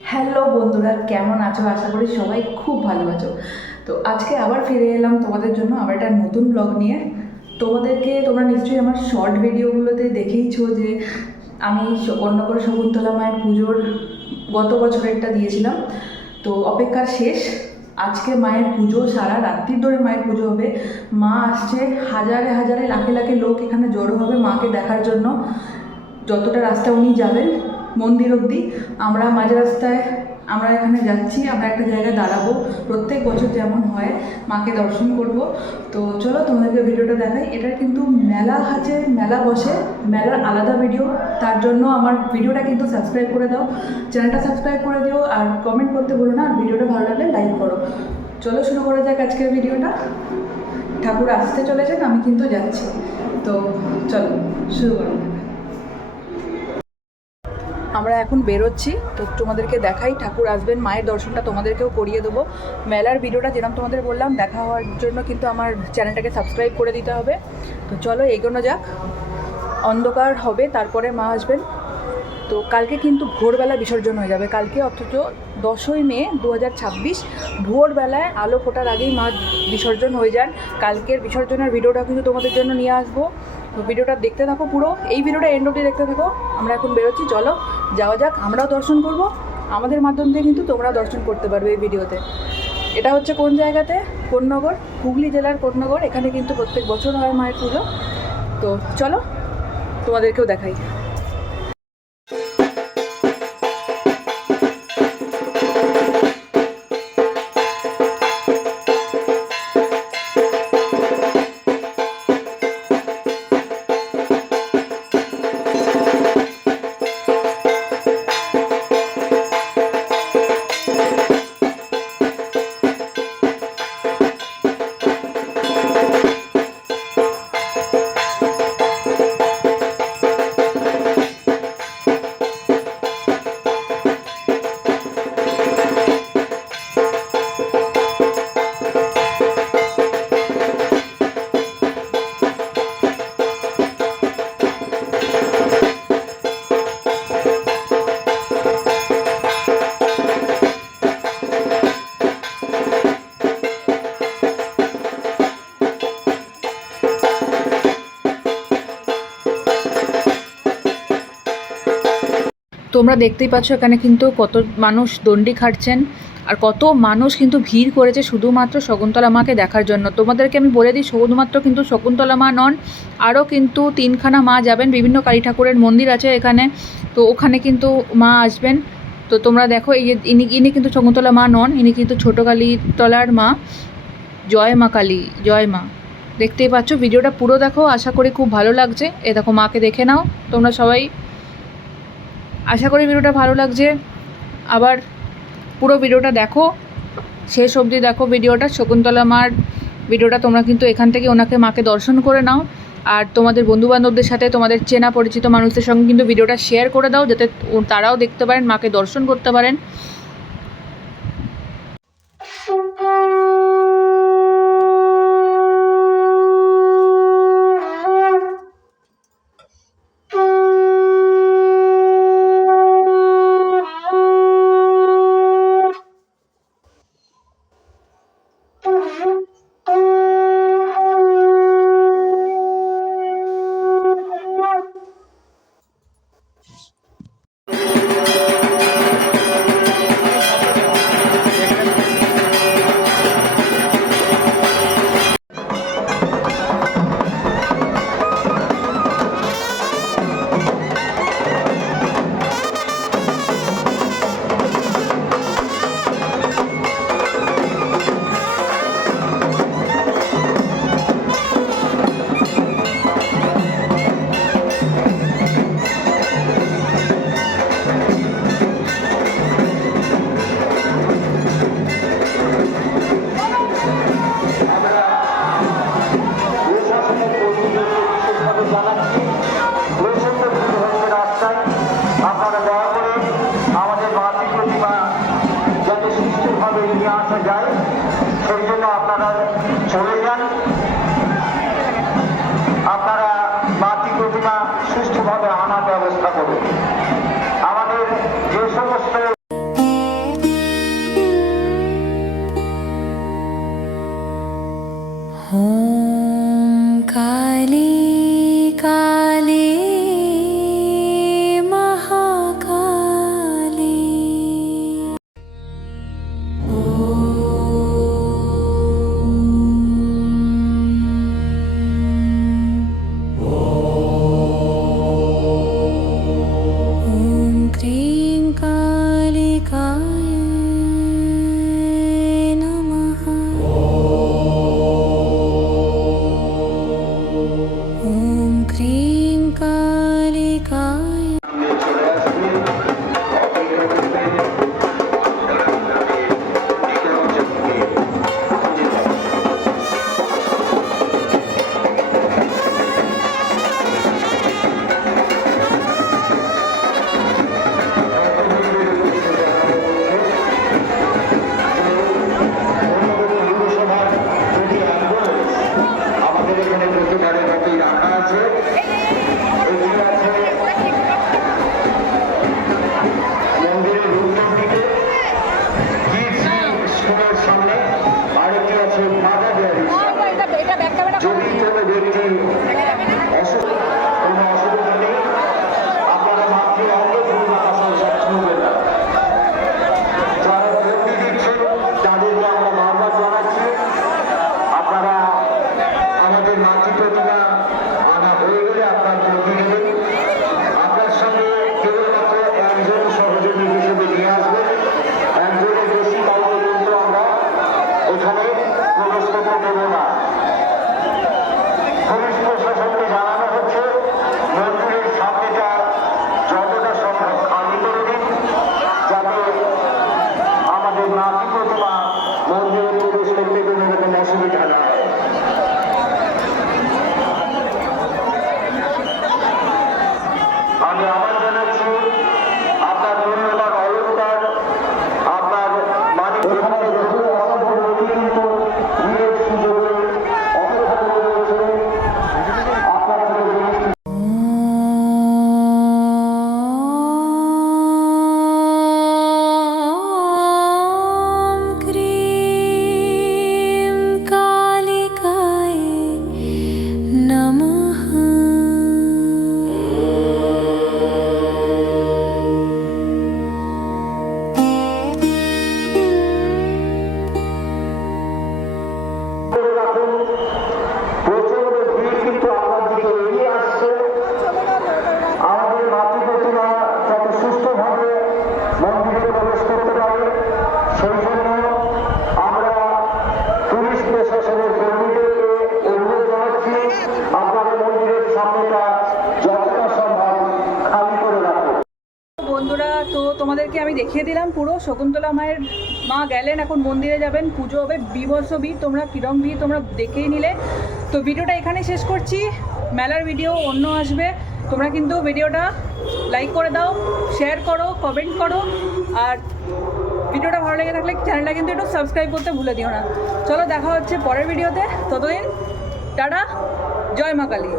Hello বন্ধুরা, কেমন আছো? আশা করি সবাই খুব ভালো আছো। তো আজকে আবার ফিরে এলাম তোমাদের জন্য আবার একটা নতুন ব্লগ নিয়ে। তোমরা নিশ্চয়ই আমার শর্ট ভিডিওগুলোতে দেখেইছো যে আমি কর্ণকর শকুন্তলা মায়ের পুজোর গত বছরেরটা দিয়েছিলাম। তো অপেক্ষা শেষ, আজকে মায়ের পুজো, সারা রাত্রি ধরে মায়ের পুজো হবে। মা আসছে, হাজারে হাজারে লাখে লাখে লোক এখানে জড়ো হবে মাকে দেখার জন্য। যতটা রাস্তা উনি যাবেন মন্দির অবধি, আমরা মাঝ রাস্তায় আমরা এখানে যাচ্ছি, আমরা একটা জায়গায় দাঁড়াবো, প্রত্যেক বছর যেমন হয় মাকে দর্শন করব। তো চলো তোমাদেরকে ভিডিওটা দেখাই। এটা কিন্তু মেলা আছে, মেলা বসে, মেলার আলাদা ভিডিও, তার জন্য আমার ভিডিওটা কিন্তু সাবস্ক্রাইব করে দাও, চ্যানেলটা সাবস্ক্রাইব করে দিও, আর কমেন্ট করতে বলো না, আর ভিডিওটা ভালো লাগলে লাইক করো। চলো শুরু করা যাক আজকের ভিডিওটা। ঠাকুর আসতে চলেছেন, আমি কিন্তু যাচ্ছি। তো চলো শুরু করো। আমরা এখন বেরোচ্ছি, তো তোমাদেরকে দেখাই, ঠাকুর আসবেন, মায়ের দর্শনটা তোমাদেরকেও করিয়ে দেবো। মেলার ভিডিওটা যেরকম তোমাদের বললাম দেখা হওয়ার জন্য কিন্তু আমার চ্যানেলটাকে সাবস্ক্রাইব করে দিতে হবে। তো চলো এগোনো যাক। অন্ধকার হবে, তারপরে মা আসবেন। তো কালকে কিন্তু ভোরবেলা বিসর্জন হয়ে যাবে, কালকে অথচ 10ই মে 2026 ভোরবেলায় আলো ফোটার আগেই মা বিসর্জন হয়ে যান। কালকের বিসর্জনের ভিডিওটা কিন্তু তোমাদের জন্য নিয়ে আসবো। তো ভিডিওটা দেখতে থাকো, পুরো এই ভিডিওটা এন্ড অবধি দেখতে থাকো। আমরা এখন বেরোচ্ছি, চলো যাওয়া যাক। আমরাও দর্শন করব, আমাদের মাধ্যম দিয়ে কিন্তু তোমরা দর্শন করতে পারবে এই ভিডিওতে। এটা হচ্ছে কোন জায়গাতে? কোন্নগর, হুগলি জেলার কোন্নগর। এখানে কিন্তু প্রত্যেক বছর হয় মায়ের পুজো। তো চলো তোমাদেরকেও দেখাই। তোমরা দেখতেই পাচ্ছ এখানে কিন্তু কত মানুষ দণ্ডি খাটছেন, আর কত মানুষ কিন্তু ভিড় করেছে শুধুমাত্র শকুন্তলা মাকে দেখার জন্য। তোমাদেরকে আমি বলে দিই, শুধুমাত্র কিন্তু শকুন্তলা মা নন, আরও কিন্তু 3খানা মা যাবেন, বিভিন্ন কালী ঠাকুরের মন্দির আছে এখানে, তো ওখানে কিন্তু মা আসবেন। তো তোমরা দেখো, এই যে ইনি কিন্তু শকুন্তলা মা নন, ইনি কিন্তু ছোট কালীতলার মা, জয় মা কালী, জয় মা। দেখতেই পাচ্ছ, ভিডিওটা পুরো দেখো, আশা করি খুব ভালো লাগছে। এ দেখো মাকে দেখে নাও তোমরা সবাই, আশা করি ভিডিওটা ভালো লাগছে। আবার পুরো ভিডিওটা দেখো, শেষ অবধি দেখো ভিডিওটা, শকুন্তলা মার ভিডিওটা। তোমরা কিন্তু এখান থেকে ওনাকে মাকে দর্শন করে নাও, আর তোমাদের বন্ধুবান্ধবদের সাথে, তোমাদের চেনা পরিচিত মানুষদের সঙ্গে কিন্তু ভিডিওটা শেয়ার করে দাও, যাতে তারাও দেখতে পারেন, মাকে দর্শন করতে পারেন। সুষ্ঠুভাবে আনার ব্যবস্থা করুন। আমাদের যে সমস্ত नमः। ॐ क्रीं कालिकाय আমাদের এখানে প্রতিবারের মতোই রাখা আছে। এখানে আছে মন্দিরের উত্তর দিকে স্কুলের সামনে, আরেকটি আছে বাবা ডেয়ারি। যদি কোনো ব্যক্তি কোনো অসুবিধা নেই, আপনারা মাতৃ অঙ্গে ছুঁবেন না। যারা ভর্তি দিচ্ছেন তাদেরকে আমরা বারবার জানাচ্ছি, আপনারা আমাদের মাতৃ প্রতিমা আনা হয়ে গেলে আপনার ভর্তি নেবেন। আপনার সঙ্গে কেবলমাত্র একজন সহযোগী হিসেবে নিয়ে আসবেন। একজনের বেশি কাউকে কিন্তু আমরা এখানে প্রবেশ করতে দেব না। পুলিশ প্রশাসনকে জানানো হচ্ছে মন্দিরের সামনেটা যতটা সম্ভব খালি করে দিন, যাতে আমাদের মাতৃ প্রতিমা মন্দিরে প্রবেশ করতে কোনো রকম অসুবিধা না হয়। আমি আবার জানাচ্ছি, আপনার মূল্যবান অলঙ্কার, আপনার মানিক এখানে বহু অসংখ্য লোকই কিন্তু বিয়ের সুযোগে অপেক্ষা করে রয়েছে। আপনার থেকে জিনিসটি ॐ क्रीं कालिकाय नमः। করে রাখুন। প্রচন্ড ভিড় কিন্তু আপনার দিকে এগিয়ে আসছে। আমাদের মাতৃ প্রতিমা যত সুস্থভাবে মন্দিরে প্রবেশ করতে পারে, সেই জন্য আমরা পুলিশ প্রশাসনের কর্মীদেরকে অনুরোধ জানাচ্ছি, আপনাদের মন্দিরের সামনেটা যতটা সম্ভব খালি করে রাখুন। বন্ধুরা, তো তোমাদেরকে আমি দেখিয়ে দিলাম পুরো শকুন্তলা মায়ের মা গেলেন, এখন মন্দিরে যাবেন, পুজো হবে, বিভৎস ভিড়, তোমরা কিরম ভিড় তোমরা দেখেই নিলে। তো ভিডিওটা এখানেই শেষ করছি। মেলার ভিডিও অন্য আসবে, তোমরা কিন্তু ভিডিওটা লাইক করে দাও, শেয়ার করো, কমেন্ট করো, আর ভিডিওটা ভালো লেগে থাকলে চ্যানেলটা কিন্তু একটু সাবস্ক্রাইব করতে ভুলে দিও না। চলো দেখা হচ্ছে পরের ভিডিওতে, ততদিন টাটা, জয় মা কালী।